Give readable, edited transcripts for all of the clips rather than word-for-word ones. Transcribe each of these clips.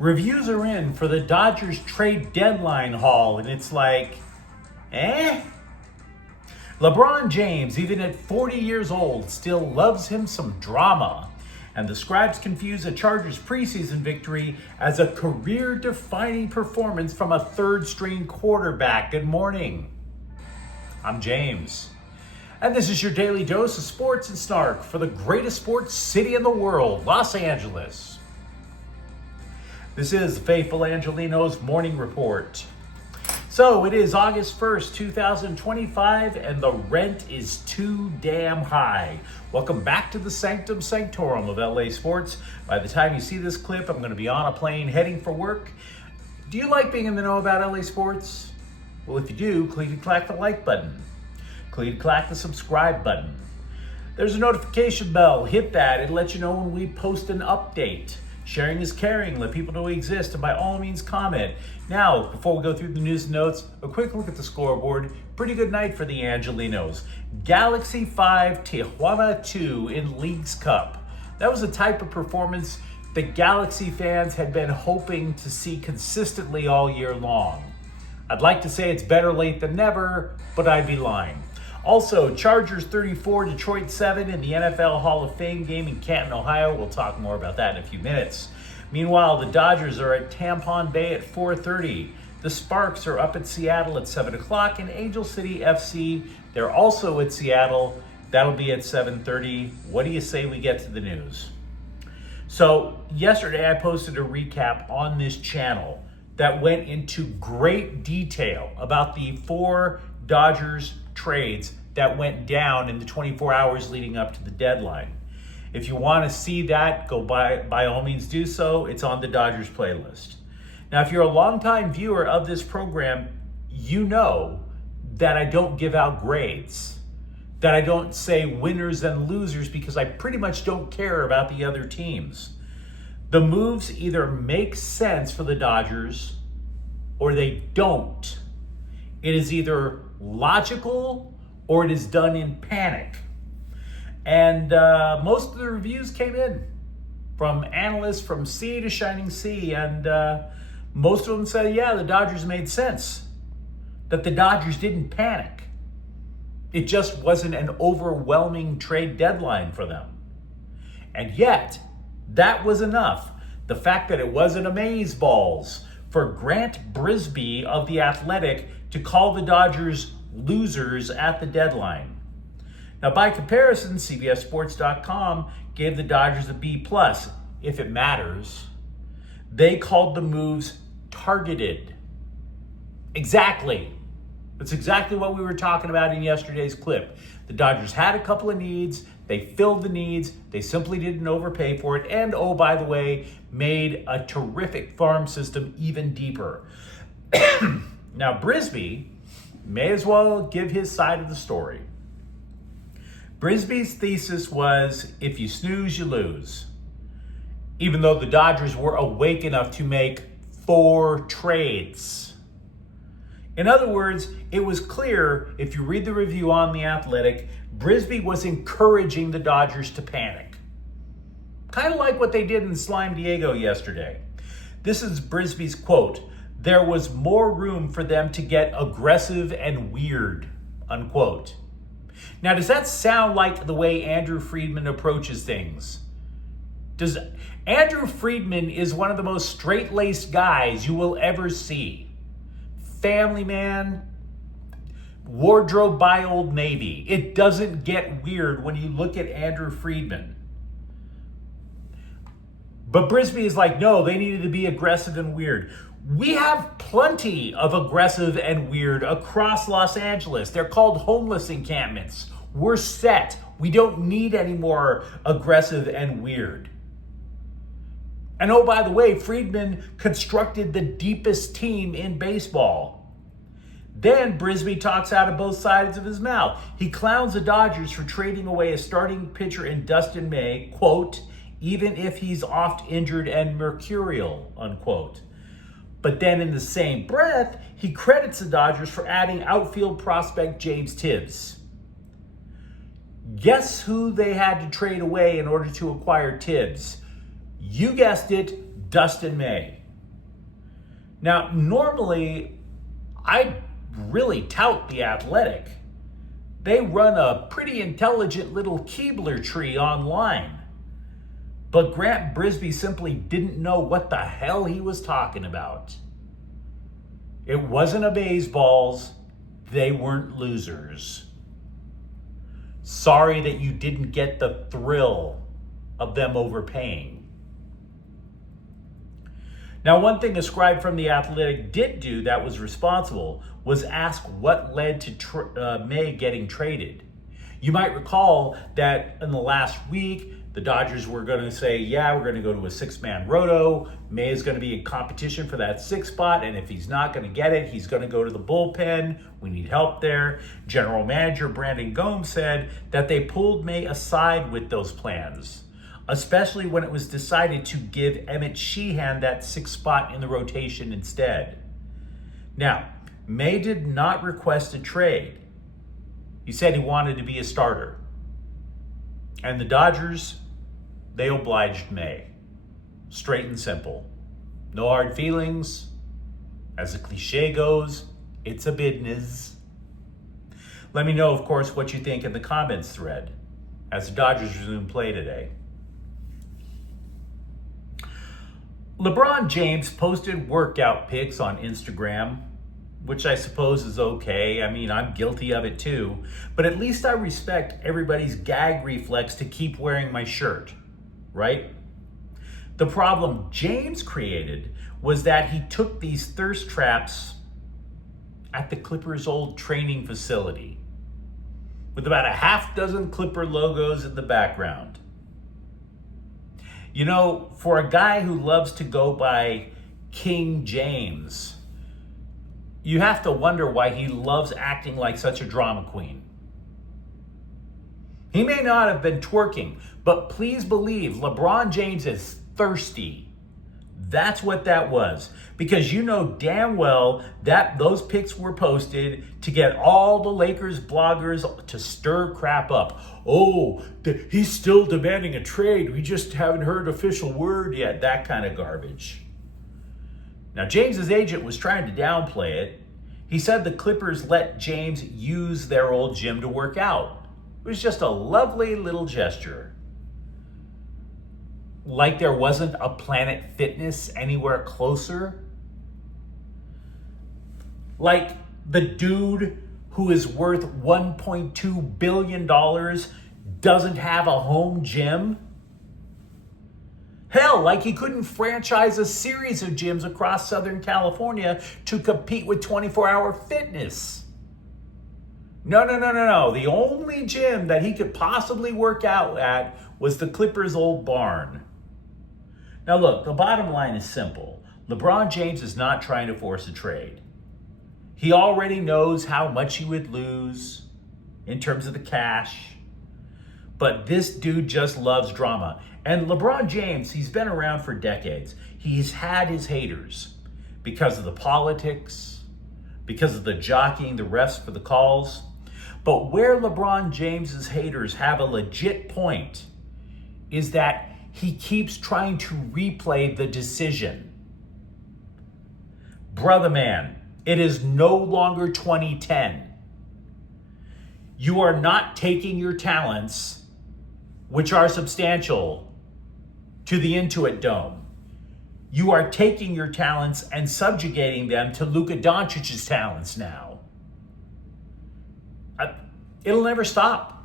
Reviews are in for the Dodgers trade deadline haul, and it's like, LeBron James, even at 40 years old, still loves him some drama. And the scribes confuse a Chargers preseason victory as a career-defining performance from a third-string quarterback. Good morning. I'm James. And this is your daily dose of sports and snark for the greatest sports city in the world, Los Angeles. This is the faithful Angelenos morning report. So it is August 1st, 2025, and the rent is too damn high. Welcome back to the Sanctum Sanctorum of LA Sports. By the time you see this clip, I'm going to be on a plane heading for work. Do you like being in the know about LA Sports? Well, if you do, click the like button. Click the subscribe button. There's a notification bell. Hit that. It lets you know when we post an update. Sharing is caring. Let people know we exist, and by all means, comment. Now, before we go through the news and notes, a quick look at the scoreboard. Pretty good night for the Angelenos. Galaxy 5, Tijuana 2 in Leagues Cup. That was a type of performance the Galaxy fans had been hoping to see consistently all year long. I'd like to say it's better late than never, but I'd be lying. Also, Chargers 34, Detroit 7 in the NFL Hall of Fame game in Canton, Ohio. We'll talk more about that in a few minutes. Meanwhile, the Dodgers are at Tampon Bay at 4:30. The Sparks are up at Seattle at 7 o'clock, and Angel City FC, they're also at Seattle. That'll be at 7:30. What do you say we get to the news? So, yesterday I posted a recap on this channel that went into great detail about the 4 Dodgers trades that went down in the 24 hours leading up to the deadline. If you want to see that, go by all means do so. It's on the Dodgers playlist. Now, if you're a longtime viewer of this program, you know that I don't give out grades, that I don't say winners and losers because I pretty much don't care about the other teams. The moves either make sense for the Dodgers or they don't. It is either logical or it is done in panic. And most of the reviews came in from analysts from sea to shining sea. And most of them said, yeah, the Dodgers made sense. That the Dodgers didn't panic. It just wasn't an overwhelming trade deadline for them. And yet, that was enough. The fact that it wasn't amazeballs for Grant Brisbee of The Athletic to call the Dodgers losers at the deadline. Now, by comparison, CBSSports.com gave the Dodgers a B+, if it matters. They called the moves targeted. Exactly. That's exactly what we were talking about in yesterday's clip. The Dodgers had a couple of needs. They filled the needs. They simply didn't overpay for it. And, oh, by the way, made a terrific farm system even deeper. Now, Brisbee may as well give his side of the story. Brisbee's thesis was, if you snooze, you lose. Even though the Dodgers were awake enough to make 4 trades. In other words, it was clear, if you read the review on The Athletic, Brisbee was encouraging the Dodgers to panic. Kind of like what they did in Slime Diego yesterday. This is Brisbee's quote: "There was more room for them to get aggressive and weird," unquote. Now, does that sound like the way Andrew Friedman approaches things? Andrew Friedman is one of the most straight-laced guys you will ever see. Family man, wardrobe by Old Navy. It doesn't get weird when you look at Andrew Friedman. But Brisbee is like, no, they needed to be aggressive and weird. We have plenty of aggressive and weird across Los Angeles. They're called homeless encampments. We're set. We don't need any more aggressive and weird. And oh, by the way, Friedman constructed the deepest team in baseball. Then Brisbee talks out of both sides of his mouth. He clowns the Dodgers for trading away a starting pitcher in Dustin May, quote, even if he's oft injured and mercurial, unquote. But then in the same breath, he credits the Dodgers for adding outfield prospect James Tibbs. Guess who they had to trade away in order to acquire Tibbs? You guessed it, Dustin May. Now, normally, I really tout The Athletic. They run a pretty intelligent little Keebler tree online. But Grant Brisbee simply didn't know what the hell he was talking about. It wasn't amazeballs. They weren't losers. Sorry that you didn't get the thrill of them overpaying. Now, one thing a scribe from The Athletic did do that was responsible was ask what led to May getting traded. You might recall that in the last week, the Dodgers were going to say, yeah, we're going to go to a six-man roto. May is going to be in competition for that sixth spot, and if he's not going to get it, he's going to go to the bullpen. We need help there. General Manager Brandon Gomes said that they pulled May aside with those plans, especially when it was decided to give Emmett Sheehan that sixth spot in the rotation instead. Now, May did not request a trade. He said he wanted to be a starter. And the Dodgers, they obliged May. Straight and simple. No hard feelings. As the cliche goes, it's a business. Let me know, of course, what you think in the comments thread as the Dodgers resume play today. LeBron James posted workout pics on Instagram, which I suppose is okay. I mean, I'm guilty of it too. But at least I respect everybody's gag reflex to keep wearing my shirt, right? The problem James created was that he took these thirst traps at the Clippers' old training facility with about a half dozen Clipper logos in the background. You know, for a guy who loves to go by King James, you have to wonder why he loves acting like such a drama queen. He may not have been twerking, but please believe LeBron James is thirsty. That's what that was. Because you know damn well that those pics were posted to get all the Lakers bloggers to stir crap up. Oh, he's still demanding a trade. We just haven't heard official word yet. That kind of garbage. Now, James's agent was trying to downplay it. He said the Clippers let James use their old gym to work out. It was just a lovely little gesture. Like there wasn't a Planet Fitness anywhere closer. Like the dude who is worth $1.2 billion doesn't have a home gym. Hell, like he couldn't franchise a series of gyms across Southern California to compete with 24-hour fitness. No. The only gym that he could possibly work out at was the Clippers' old barn. Now look, the bottom line is simple. LeBron James is not trying to force a trade. He already knows how much he would lose in terms of the cash. But this dude just loves drama. And LeBron James, he's been around for decades. He's had his haters because of the politics, because of the jockeying the refs for the calls. But where LeBron James's haters have a legit point is that he keeps trying to replay the decision. Brother man, it is no longer 2010. You are not taking your talents, which are substantial, to the Intuit Dome. You are taking your talents and subjugating them to Luka Doncic's talents now. It'll never stop.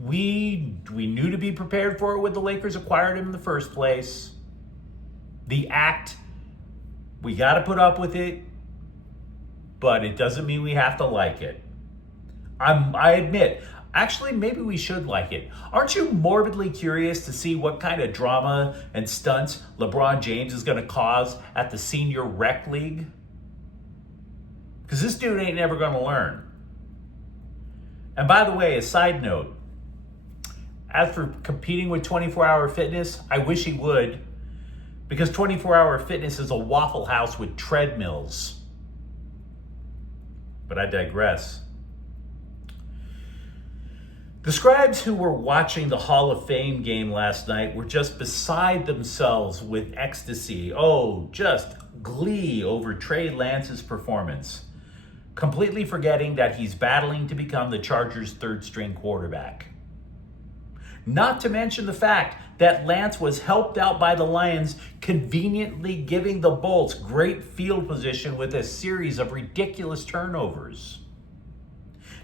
We knew to be prepared for it when the Lakers acquired him in the first place. The act, we got to put up with it, but it doesn't mean we have to like it. I admit, actually, maybe we should like it. Aren't you morbidly curious to see what kind of drama and stunts LeBron James is going to cause at the Senior Rec League? Because this dude ain't never going to learn. And by the way, a side note, as for competing with 24-hour fitness, I wish he would, because 24-hour fitness is a Waffle House with treadmills. But I digress. The scribes who were watching the Hall of Fame game last night were just beside themselves with ecstasy. Oh, just glee over Trey Lance's performance, completely forgetting that he's battling to become the Chargers' third-string quarterback. Not to mention the fact that Lance was helped out by the Lions, conveniently giving the Bolts great field position with a series of ridiculous turnovers.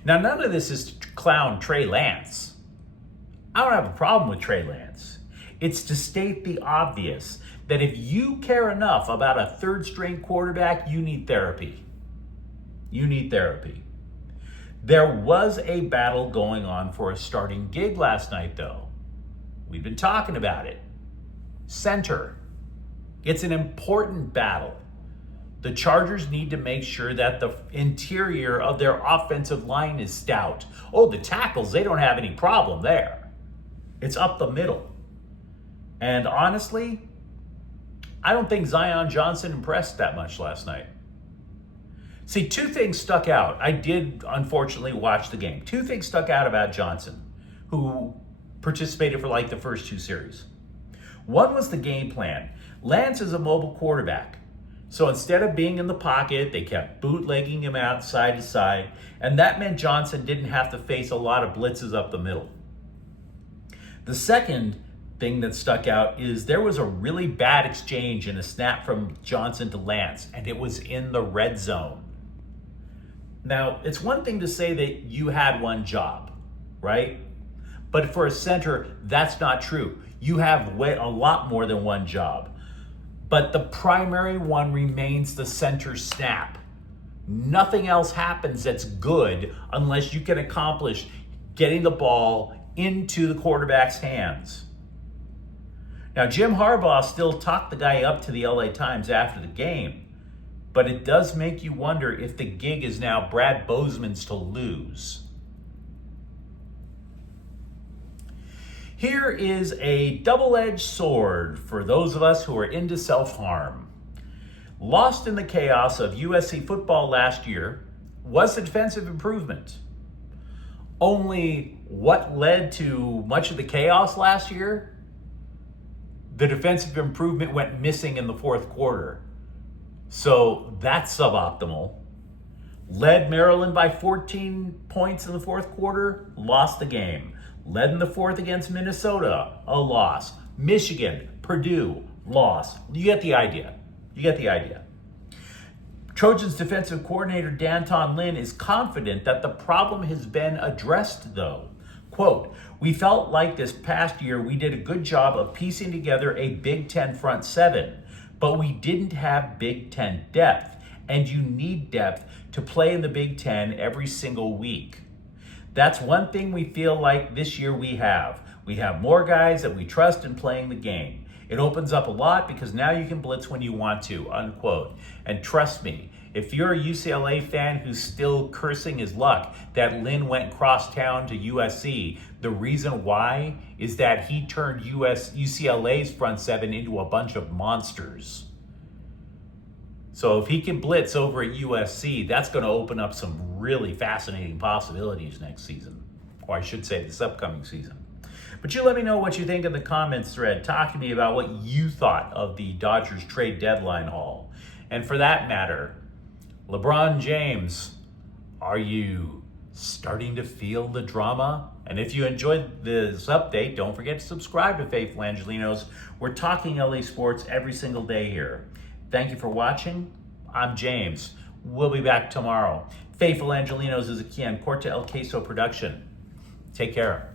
Now, none of this is to clown Trey Lance. I don't have a problem with Trey Lance. It's to state the obvious that if you care enough about a third-string quarterback, you need therapy. You need therapy. There was a battle going on for a starting gig last night, though. We've been talking about it. Center. It's an important battle. The Chargers need to make sure that the interior of their offensive line is stout. Oh, the tackles, they don't have any problem there. It's up the middle. And honestly, I don't think Zion Johnson impressed that much last night. See, two things stuck out. I did, unfortunately, watch the game. Two things stuck out about Johnson, who participated for like the first two series. One was the game plan. Lance is a mobile quarterback. So instead of being in the pocket, they kept bootlegging him out side to side, and that meant Johnson didn't have to face a lot of blitzes up the middle. The second thing that stuck out is there was a really bad exchange in a snap from Johnson to Lance, and it was in the red zone. Now, it's one thing to say that you had one job, right? But for a center, that's not true. You have a lot more than one job. But the primary one remains the center snap. Nothing else happens that's good unless you can accomplish getting the ball into the quarterback's hands. Now, Jim Harbaugh still talked the guy up to the LA Times after the game, but it does make you wonder if the gig is now Brad Bozeman's to lose. Here is a double-edged sword for those of us who are into self-harm. Lost in the chaos of USC football last year was the defensive improvement. Only what led to much of the chaos last year? The defensive improvement went missing in the fourth quarter. So that's suboptimal. Led Maryland by 14 points in the fourth quarter, lost the game. Led in the fourth against Minnesota, a loss. Michigan, Purdue, loss. You get the idea. You get the idea. Trojans defensive coordinator Danton Lynn is confident that the problem has been addressed, though. Quote, "We felt like this past year we did a good job of piecing together a Big Ten front seven, but we didn't have Big Ten depth, and you need depth to play in the Big Ten every single week. That's one thing we feel like this year we have. We have more guys that we trust in playing the game. It opens up a lot because now you can blitz when you want to," unquote. And trust me, if you're a UCLA fan who's still cursing his luck that Lynn went crosstown to USC, the reason why is that he turned UCLA's front seven into a bunch of monsters. So if he can blitz over at USC, that's going to open up some really fascinating possibilities next season. Or I should say this upcoming season. But you let me know what you think in the comments thread. Talk to me about what you thought of the Dodgers trade deadline haul. And for that matter, LeBron James, are you starting to feel the drama? And if you enjoyed this update, don't forget to subscribe to Faithful Angelenos. We're talking LA sports every single day here. Thank you for watching. I'm James. We'll be back tomorrow. Faithful Angelenos is a Kian Corte El Queso production. Take care.